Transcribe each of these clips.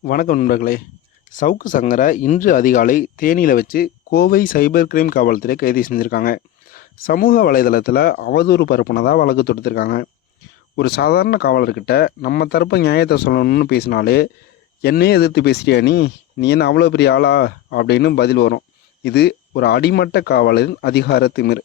வணக்கம் நண்பர்களே. சவுக்கு சங்கரை இன்று அதிகாலை தேனியில் வச்சு கோவை சைபர் கிரைம் காவல்துறை கைது செஞ்சுருக்காங்க. சமூக வலைதளத்தில் அவதூறு பரப்புனதாக வழக்கு தொடுத்திருக்காங்க. ஒரு சாதாரண காவலர்கிட்ட நம்ம தரப்பு நியாயத்தை சொல்லணும்னு பேசினாலே என்னையே எதிர்த்து பேசுறியா நீ? நீ என்ன அவ்வளோ பெரிய ஆளா? அப்படின்னு பதில் வரும். இது ஒரு அடிமட்ட காவலரின் அதிகார திமிர்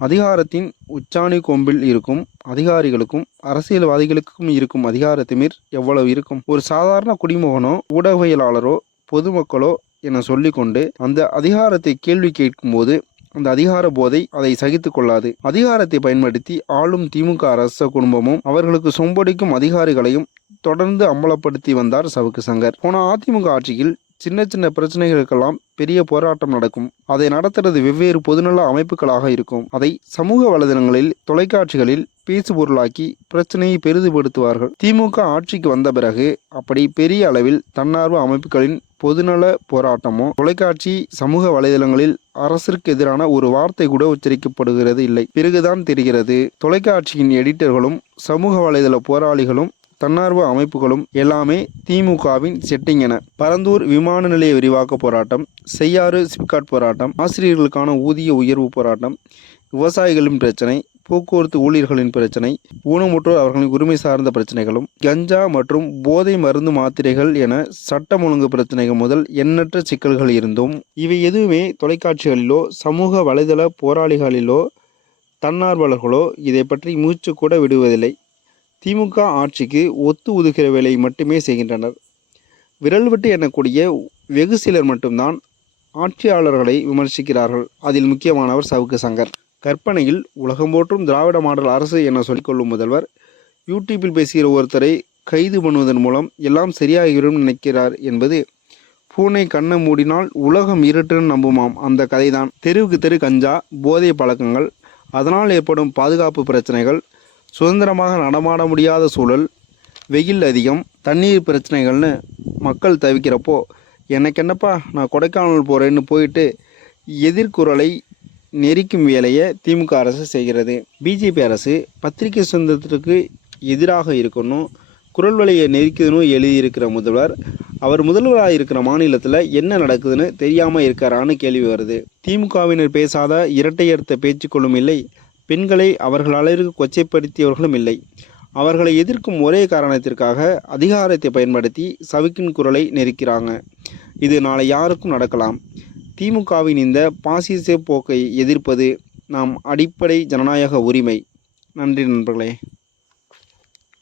அதிகாரத்தின் உச்சாணி கொம்பில் இருக்கும் அதிகாரிகளுக்கும் அரசியல்வாதிகளுக்கும் இருக்கும் அதிகார திமிர் எவ்வளவு இருக்கும்? ஒரு சாதாரண குடிமகனோ ஊடகவியலாளரோ பொதுமக்களோ என சொல்லிக்கொண்டு அந்த அதிகாரத்தை கேள்வி கேட்கும்போது அந்த அதிகார போதை அதை சகித்து கொள்ளாது. அதிகாரத்தை பயன்படுத்தி ஆளும் திமுக அரச குடும்பமும் அவர்களுக்கு சொம்படிக்கும் அதிகாரிகளையும் தொடர்ந்து அம்பலப்படுத்தி வந்தார் சவுக்கு சங்கர். போன அதிமுக ஆட்சியில் சின்ன சின்ன பிரச்சனைகளுக்கெல்லாம் பெரிய போராட்டம் நடக்கும். அதை நடத்துறது வெவ்வேறு பொதுநல அமைப்புகளாக இருக்கும். அதை சமூக வலைதளங்களில் தொலைக்காட்சிகளில் பேசுபொருளாக்கி பிரச்சனையை பெரிதுபடுத்துவார்கள். திமுக ஆட்சிக்கு வந்த பிறகு அப்படி பெரிய அளவில் தன்னார்வ அமைப்புகளின் பொதுநல போராட்டமோ தொலைக்காட்சி சமூக வலைதளங்களில் அரசிற்கு எதிரான ஒரு வார்த்தை கூட உச்சரிக்கப்படுகிறது இல்லை. பிறகுதான் தெரிகிறது தொலைக்காட்சியின் எடிட்டர்களும் சமூக வலைதள போராளிகளும் தன்னார்வ அமைப்புகளும் எல்லாமே திமுகவின் செட்டிங் என பரந்தூர் விமான நிலைய விரிவாக்க போராட்டம் செய்யாறு சிப்காட் போராட்டம் ஆசிரியர்களுக்கான ஊதிய உயர்வு போராட்டம் விவசாயிகளின் பிரச்சனை போக்குவரத்து ஊழியர்களின் பிரச்சனை ஊனமுற்றோர் அவர்களின் உரிமை சார்ந்த பிரச்சனைகளும் கஞ்சா மற்றும் போதை மருந்து மாத்திரைகள் என சட்டம் ஒழுங்கு பிரச்சனைகள் முதல் எண்ணற்ற சிக்கல்கள் இருந்தும் இவை எதுவுமே தொலைக்காட்சிகளிலோ சமூக வலைதள போராளிகளிலோ தன்னார்வலர்களோ இதை பற்றி மூச்சு கூட விடுவதில்லை. திமுக ஆட்சிக்கு ஒத்து உதுகிற வேலையை மட்டுமே செய்கின்றனர். விரல் விட்டு எண்ணக்கூடிய வெகு சிலர் மட்டும்தான் ஆட்சியாளர்களை விமர்சிக்கிறார்கள். அதில் முக்கியமானவர் சவுக்கு சங்கர். கற்பனையில் உலகம் போற்றும் திராவிட மாடல் அரசு என சொல்லிக்கொள்ளும் முதல்வர் யூடியூப்பில் பேசுகிற ஒருத்தரை கைது பண்ணுவதன் மூலம் எல்லாம் சரியாகிவிடும் நினைக்கிறார் என்பது பூனை கண்ணை மூடினால் உலகம் இருட்டுன்னு நம்புமாம் அந்த கதைதான். தெருவுக்கு தெரு கஞ்சா போதை பழக்கங்கள் அதனால் ஏற்படும் பாதுகாப்பு பிரச்சனைகள் சுதந்திரமாக நடமாட முடியாத சூழல் வெயில் அதிகம் தண்ணீர் பிரச்சனைகள்னு மக்கள் தவிக்கிறப்போ எனக்கு என்னப்பா நான் கொடைக்கானல் போகிறேன்னு போயிட்டு எதிர்குரலை நெரிக்கும் வேலையை திமுக அரசு செய்கிறது. பிஜேபி அரசு பத்திரிகை சுதந்திரத்திற்கு எதிராக இருக்கணும் குரல் வலையை நெரிக்கணும் எழுதியிருக்கிற முதல்வர் அவர் முதல்வராக இருக்கிற மாநிலத்தில் என்ன நடக்குதுன்னு தெரியாமல் இருக்கிறான்னு கேள்வி வருது. திமுகவினர் பேசாத இரட்டையர்த்த பேச்சுக்களும் இல்லை பெண்களை அவர்கள் அளவிற்கு கொச்சைப்படுத்தியவர்களும் இல்லை. அவர்களை எதிர்க்கும் ஒரே காரணத்திற்காக அதிகாரத்தை பயன்படுத்தி சவுக்கின் குரலை நெருக்கிறாங்க. இது நாளை யாருக்கும் நடக்கலாம். திமுகவின் இந்த பாசிச போக்கை எதிர்ப்பது நாம் அடிப்படை ஜனநாயக உரிமை. நன்றி நண்பர்களே.